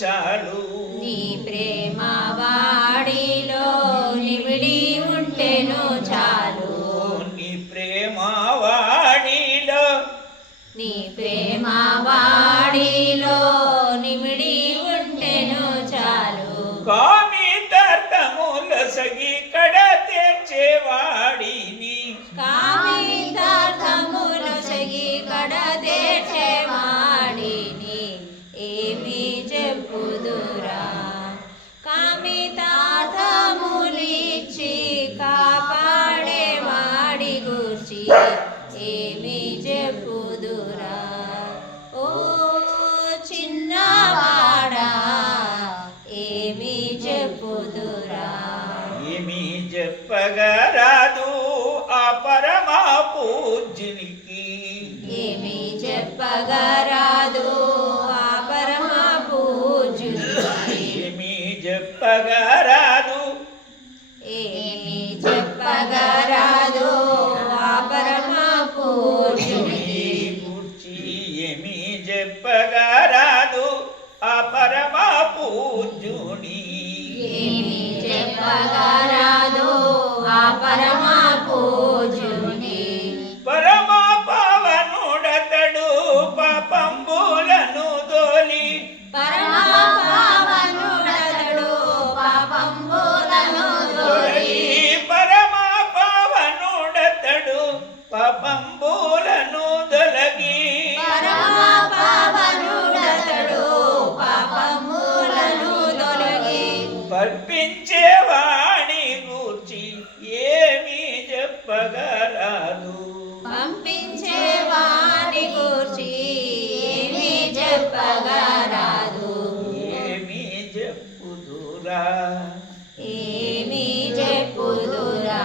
చాలు. నీ ప్రేమ వాడిలో నిమిడి ఉంటేను చాలు. నీ ప్రేమ వాడిలో నీ ప్రేమ వాడిలో నిమిడి ఉంటేను చాలు. కామితార్థములొసగి కడ తీర్చేవాడిని. కామితార్థములొసగి కడ తీర్చేవాడిని ఏమి చెప్పుదురా. కామితార్థములిచ్చి కాపాడేవాడి గూర్చి ఏమి చెప్పుదురా. ఓ చిన్నవాడా ఏమి చెప్పుదురా. ఏమి చెప్పగరాదు ఆ పరమ పూజ్యునికి. ఏమి చెప్పగరాదు ఆ పరమ పూజ్యునికి. ఏమి చెప్పగరాదు ఏమి చెప్పగరాదు ఆ పరమ పూజ్యునికి. గూర్చి ఏమి చెప్పగరాదు ఆ పరమ పూజ్యుని. ఏమి చెప్పగరాదు ఆ పరమ పూజ్యుని. పరమ పావనుడతడు పాపంబులను దోలి. పరమ పావనుడతడు పాపంబులను దోలి. పరమ పావనుడతడు పాపంబులను దొలగి. పరమ పావనుడతడు పాపములను దొలగి. పంపించేవాణి గూర్చి ఏమి చెప్పగరాదు. పంపించేవాని గూర్చి ఏమి చెప్పగరాదు. ఏమి చెప్పుదురా. ఏమి చెప్పుదురా.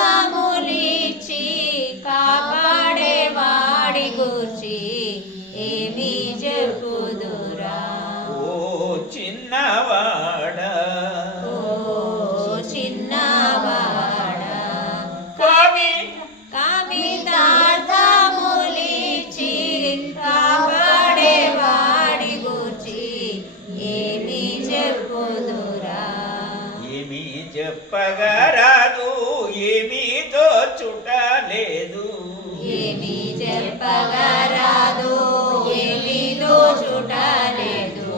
కామితార్థములిచ్చి కాపాడేవాడి గూర్చి ఏమి చెప్పుదురా. ఓ చిన్నవాడా ఓ చిన్నవాడా కామితార్థములిచ్చి కాపాడేవాడి గూర్చి ఏమి చెప్పుదురా. ఏమి చెప్పగరాదు ఏమీ దోచుటలేదు. ఏమి చెప్పగరాదు ఏమి దోచుటలేదు.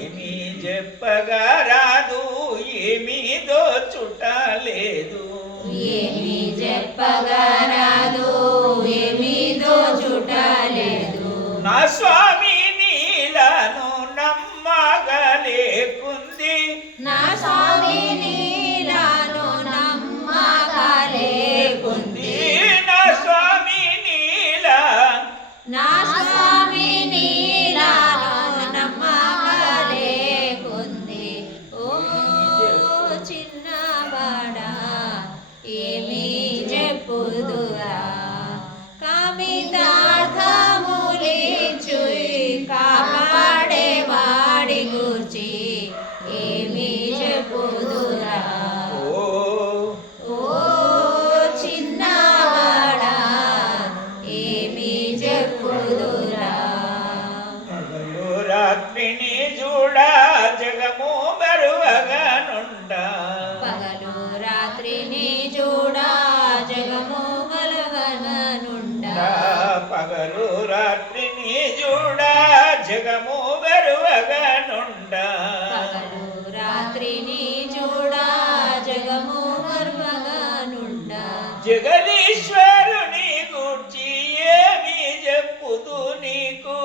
ఏమి చెప్పగరాదు ఏమీ దోచుటలేదు. ఏమి చెప్పగరాదు ఏమి దోచుటలేదు. నా స్వామి నీలను నమ్మగలేకుంది. నా స్వామి నీలను నమ్మగలేకుంది. నా స్వామి నీల నా స్వామి నీలను నమ్మగలేకుంది. ఓ చిన్నవాడా ఏమి చెప్పుదురా. కామితార్థములిచ్చు కాపాడేవాడి గూర్చి ఏమి చెప్పుదురా. ఓ ఓ చిన్నవాడా ఏమి చెప్పుదురా. పగలు రాత్రిని చూడ జగము బరువగనుండా. పగలు రాత్రిని చూడా జగము గలగనుండా. పగలు రాత్రిని చూడ జగము బరువగనుండా. పగలు రాత్రిని చూడా జగము గర్వగనుండా. జగదీశ్వరుని గూర్చి ఏమి చెప్పుదు నీకు.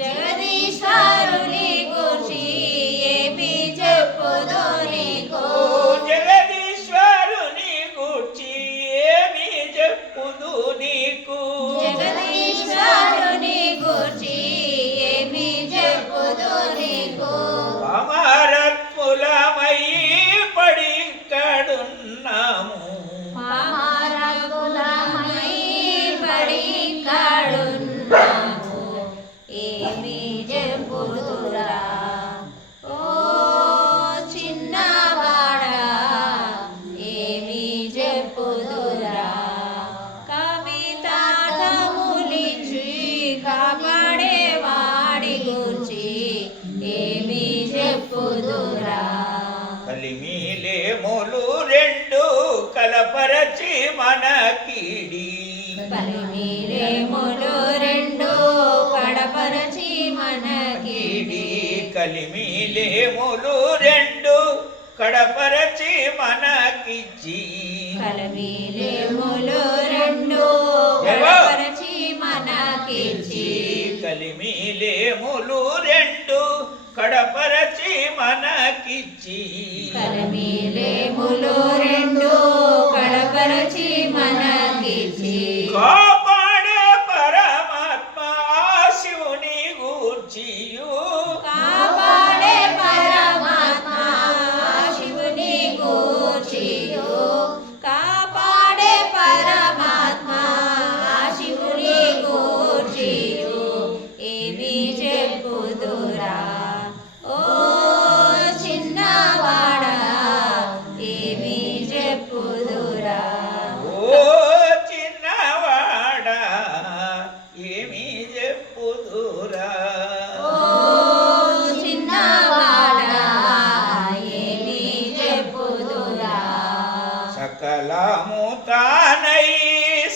జగదీశ్వరుని గూర్చి ఏమి చెప్పుదు నీకు. జగదీశ్వరుని గూర్చి ఏమి చెప్పుదు నీకు. జగదీశ్వరుని గూర్చి ఏమి చెప్పుదు నీకు. అమరత్ములమై పడిక్కడున్నాము. పామరకులమై పడిక్కడున్నాము ఏమి చెప్పుదురా. ఓ చిన్నవాడా ఏమి చెప్పుదురా. కామితార్థములిచ్చి కాపాడేవాడి కలిమిలేములు రెండు కలపరచి మనకిడి కలిమిలేములు రెండు కడపరచి మనకిడి కలిమిలేములు రెండు కడపరచి మనకిచ్చి కలిమిలేములు రెండు కడపరచి మనకిచ్చి కలిమిలేములు రెండు కడపరచి మనకిచ్చి కలిమిలేములు రెండు కడపరచి మనకిచ్చి కాపాడే పరమాత్మ శివుని గూర్చియు కాపాడే పరమాత్మ శివుని గూర్చియు కాపాడే పరమాత్మ శివుని గూర్చియు ఏమి చెప్పుదురా ఓ చిన్నవాడా ఏమి చెప్పుదురా ఓ చిన్నవాడా ఏమి చెప్పుదురా ఓ చిన్నవాడా ఏమి చెప్పుదురా సకలము తానై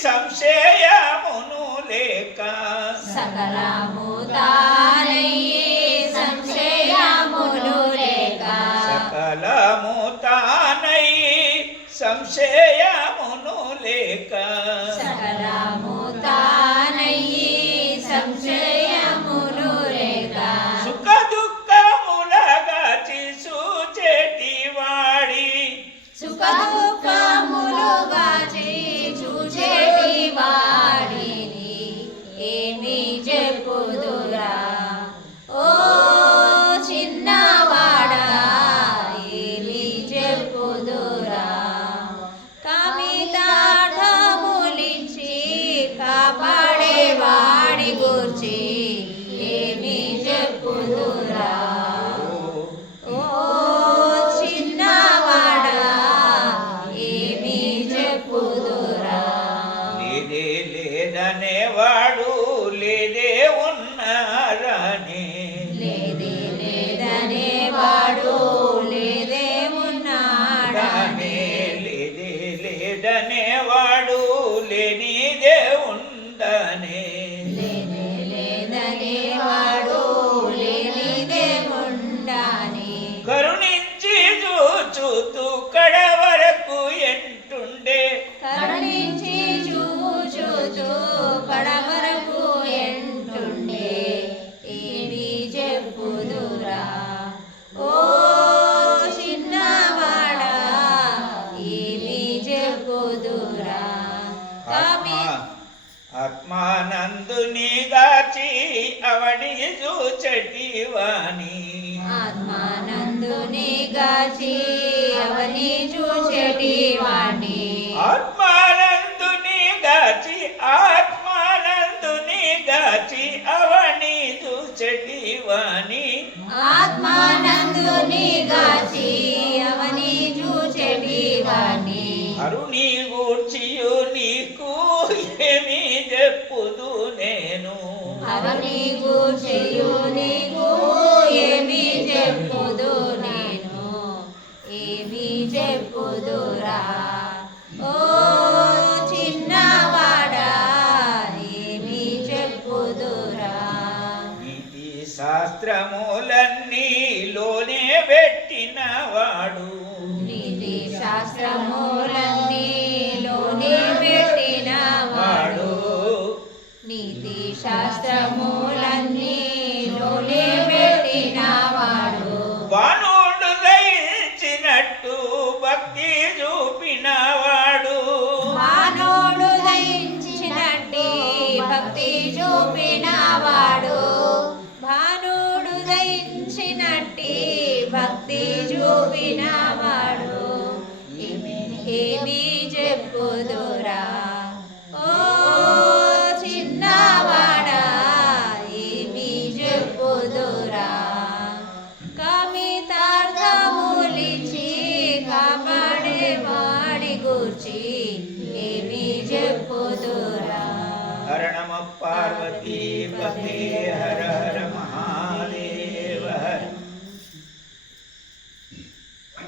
సంశయమును లేక సకలము తానయ్యే సంశయములు లేక సకలము తానై సంశయమును లేక సకలము తానయ్యే సంశయములు లేక సుఖ దుఃఖములగాచి సూచేటి వాడి సుఖ దుఃఖములుగా చూచేటి వాడిని ఏమి చెప్పుదురా ఓ చిన్నవాడా ఏమి చెప్పుదురా కామితార్థములిచ్చి కాపాడే వాడి గూర్చి ఏమి చెప్పుదురా ఓ చిన్నవాడా ఏమి చెప్పుదురా లేదే లేదనేవాడు లేదే ఉన్నారని లేదే లేదనే వాడు లేదే ఉన్నాడనే లేదే లేదనేవాడు లేనిదే ఉండనే లేదే లేదనే వాడు లేనిదే ఉండాని కరుణించి చూచుతూ కడ వరకు ఎంటుండే కరుణించి చూచుతూ కడవరకు ఎంటుండే ఏమి చెప్పుదురా ఓ చిన్నవాడా ఏమి చెప్పుదురా కామి ఆత్మానందుని గాచి అవని చూచటివాని ఆత్మానందుని గాచి అవని చూచెటి వాణి ఆత్మానందుని గాచి ఆత్మానందుని గాచి అవని చూచటివాని ఆత్మానందుని గాచి అవని చూచెటి వాణి అరుణి గూర్చియు నీకు ఏమి చెప్పుదు నేను అరుని గూర్చియు నీకు ఏమి చెప్పుదు నేను ఏమి చెప్పుదురా ఓ చిన్నవాడా ఏమి చెప్పుదురా నీతి శాస్త్రములన్నీ లోనే పెట్టినవాడు నీతి శాస్త్రములన్నీ లోనే పెట్టిన వాడు నీతి శాస్త్రములన్నీ లోనే పెట్టిన వాడు బాణుడు దయించినట్టు భక్తి చూపినవాడు మానవుడు దయించినట్టి భక్తి చూపిన వాడు భానుడు దయించినట్టి భక్తి చూపిన వాడు ఏమి చెప్పుదురా ఓ చిన్నవాడా ఏమి చెప్పుదురా కామితార్థములిచ్చి కాపాడే వాడి గూర్చి ఏమి చెప్పుదురా హర నమ పార్వతీ పతే హర